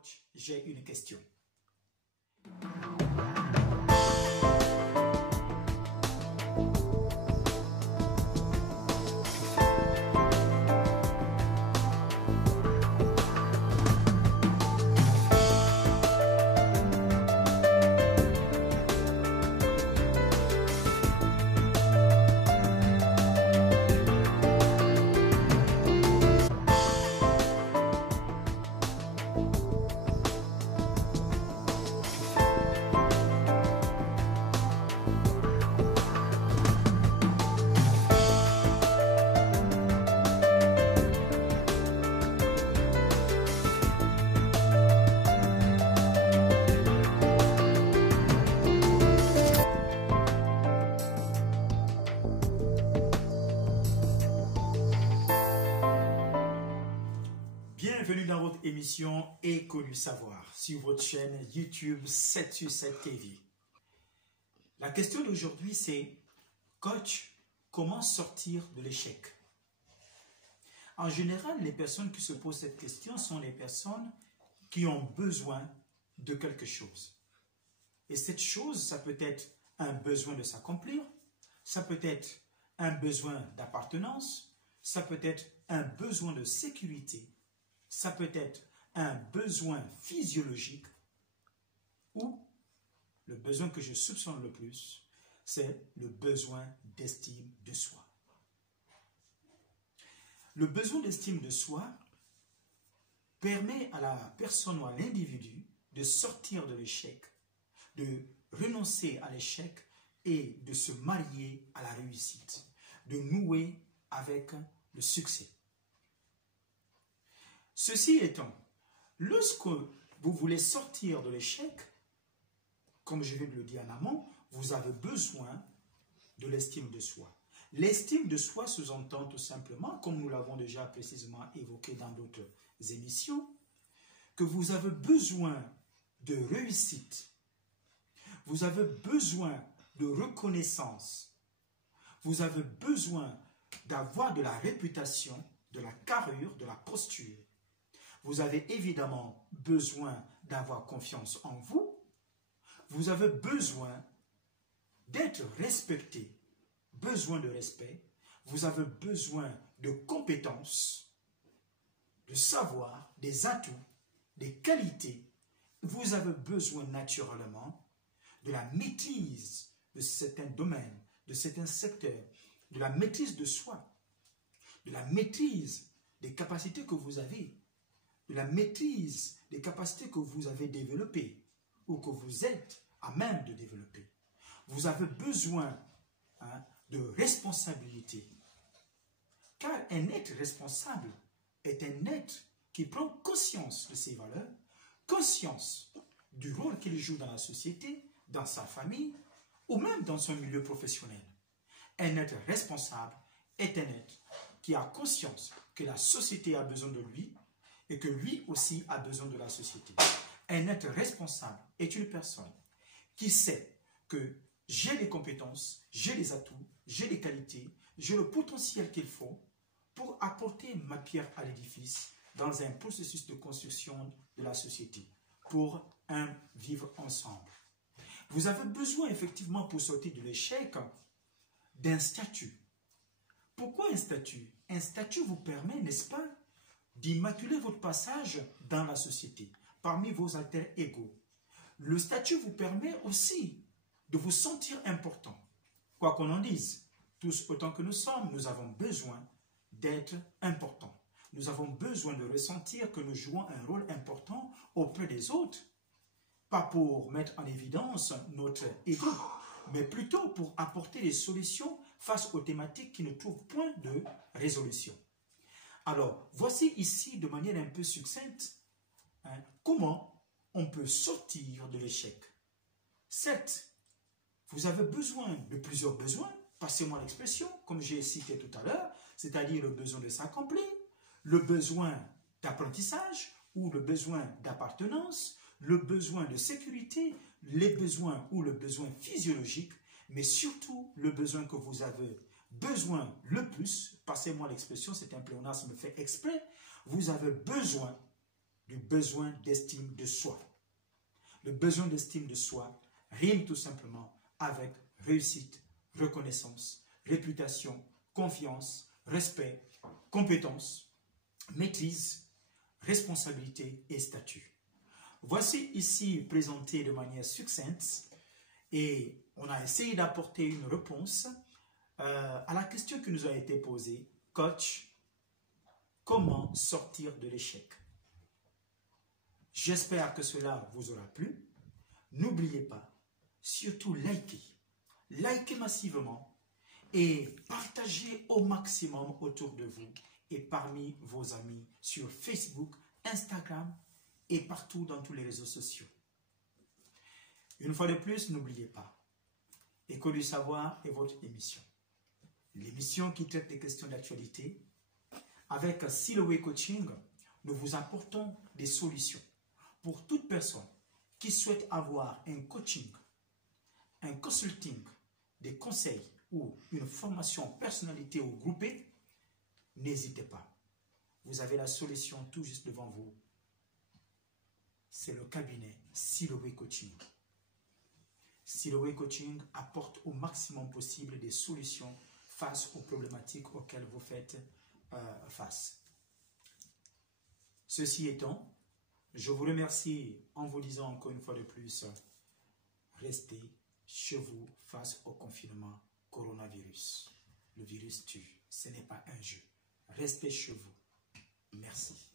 coach, j'ai une question. Bienvenue dans votre émission Écho du Savoir sur votre chaîne YouTube 7 sur 7 TV. La question d'aujourd'hui c'est coach, comment sortir de l'échec? En général, les personnes qui se posent cette question sont les personnes qui ont besoin de quelque chose. Et cette chose, ça peut être un besoin de s'accomplir, ça peut être un besoin d'appartenance, ça peut être un besoin de sécurité, ça peut être un besoin physiologique ou le besoin que je soupçonne le plus, c'est le besoin d'estime de soi. Le besoin d'estime de soi permet à la personne ou à l'individu de sortir de l'échec, de renoncer à l'échec et de se marier à la réussite, de nouer avec le succès. Ceci étant, lorsque vous voulez sortir de l'échec, comme je vais le dire en amont, vous avez besoin de l'estime de soi. L'estime de soi sous-entend tout simplement, comme nous l'avons déjà précisément évoqué dans d'autres émissions, que vous avez besoin de réussite, vous avez besoin de reconnaissance, vous avez besoin d'avoir de la réputation, de la carrure, de la posture. Vous avez évidemment besoin d'avoir confiance en vous. Vous avez besoin d'être respecté, besoin de respect. Vous avez besoin de compétences, de savoir, des atouts, des qualités. Vous avez besoin naturellement de la maîtrise de certains domaines, de certains secteurs, de la maîtrise de soi, de la maîtrise des capacités que vous avez, de la maîtrise des capacités que vous avez développées ou que vous êtes à même de développer. Vous avez besoin de responsabilité. Car un être responsable est un être qui prend conscience de ses valeurs, conscience du rôle qu'il joue dans la société, dans sa famille ou même dans son milieu professionnel. Un être responsable est un être qui a conscience que la société a besoin de lui et que lui aussi a besoin de la société. Un être responsable est une personne qui sait que j'ai les compétences, j'ai les atouts, j'ai les qualités, j'ai le potentiel qu'il faut pour apporter ma pierre à l'édifice dans un processus de construction de la société, pour un vivre ensemble. Vous avez besoin effectivement pour sortir de l'échec d'un statut. Pourquoi un statut? Un statut vous permet, n'est-ce pas, d'immaculer votre passage dans la société, parmi vos alter ego. Le statut vous permet aussi de vous sentir important. Quoi qu'on en dise, tous autant que nous sommes, nous avons besoin d'être importants. Nous avons besoin de ressentir que nous jouons un rôle important auprès des autres, pas pour mettre en évidence notre ego, mais plutôt pour apporter des solutions face aux thématiques qui ne trouvent point de résolution. Alors, voici ici, de manière un peu succincte, comment on peut sortir de l'échec. Certes, vous avez besoin de plusieurs besoins, passez-moi l'expression, comme j'ai cité tout à l'heure, c'est-à-dire le besoin de s'accomplir, le besoin d'apprentissage ou le besoin d'appartenance, le besoin de sécurité, les besoins ou le besoin physiologique, mais surtout le besoin que vous avez besoin le plus, passez-moi l'expression, c'est un pléonasme fait exprès, vous avez besoin du besoin d'estime de soi. Le besoin d'estime de soi rime tout simplement avec réussite, reconnaissance, réputation, confiance, respect, compétence, maîtrise, responsabilité et statut. Voici ici présenté de manière succincte et on a essayé d'apporter une réponse à la question qui nous a été posée. Coach, comment sortir de l'échec? J'espère que cela vous aura plu. N'oubliez pas, surtout likez massivement et partagez au maximum autour de vous et parmi vos amis sur Facebook, Instagram et partout dans tous les réseaux sociaux. Une fois de plus, n'oubliez pas, École du savoir est votre émission. L'émission qui traite des questions d'actualité. Avec Siloé Coaching, nous vous apportons des solutions pour toute personne qui souhaite avoir un coaching, un consulting, des conseils ou une formation personnalité ou groupée. N'hésitez pas. Vous avez la solution tout juste devant vous. C'est le cabinet Siloé Coaching. Siloé Coaching apporte au maximum possible des solutions face aux problématiques auxquelles vous faites face. Ceci étant, je vous remercie en vous disant encore une fois de plus, restez chez vous face au confinement coronavirus. Le virus tue, ce n'est pas un jeu. Restez chez vous. Merci.